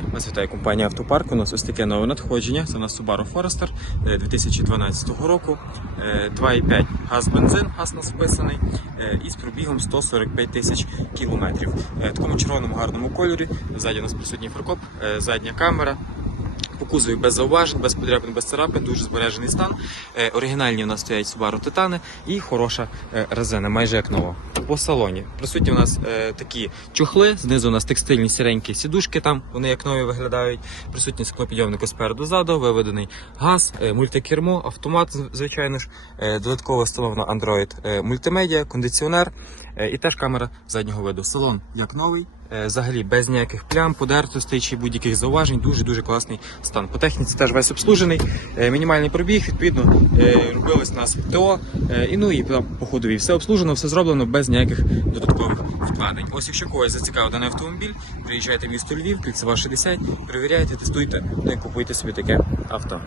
дня. Вас вітає компанія Автопарк. У нас ось таке нове надходження. Це у нас Subaru Forester е, 2012 року. Е, 2,5 газ бензин, газ нас вписаний, із пробігом 145 тисяч кілометрів. Е, В такому червоному гарному кольорі. Ззаді у нас присутній фаркоп, е, задня камера. По кузові без зауважень, без подряпин, без царапин, дуже збережений стан. Е, оригінальні у нас стоять Subaru Титани і хороша е, резина, майже як нова. По салоні присутні у нас е, такі чохли, знизу у нас текстильні сіренькі сідушки, там вони як нові виглядають. Присутні склопідйомники спереду ззаду, виведений газ, мультикермо, автомат, звичайно ж, додатково встановлено Android мультимедіа, кондиціонер і теж камера заднього виду. Салон як новий. Е, Взагалі без ніяких плям, подертостей чи будь-яких зауважень, дуже дуже класний стан. По техніці теж весь обслужений. Е, Мінімальний пробіг, відповідно, е, робилось у нас ТО. І ну і по ходові. Все обслужено, все зроблено без ніяких додаткових вкладень. Ось якщо когось зацікавив даний автомобіль, приїжджайте в місто Львів, кільцева 60, перевіряйте, тестуйте, ну і купуйте собі таке авто.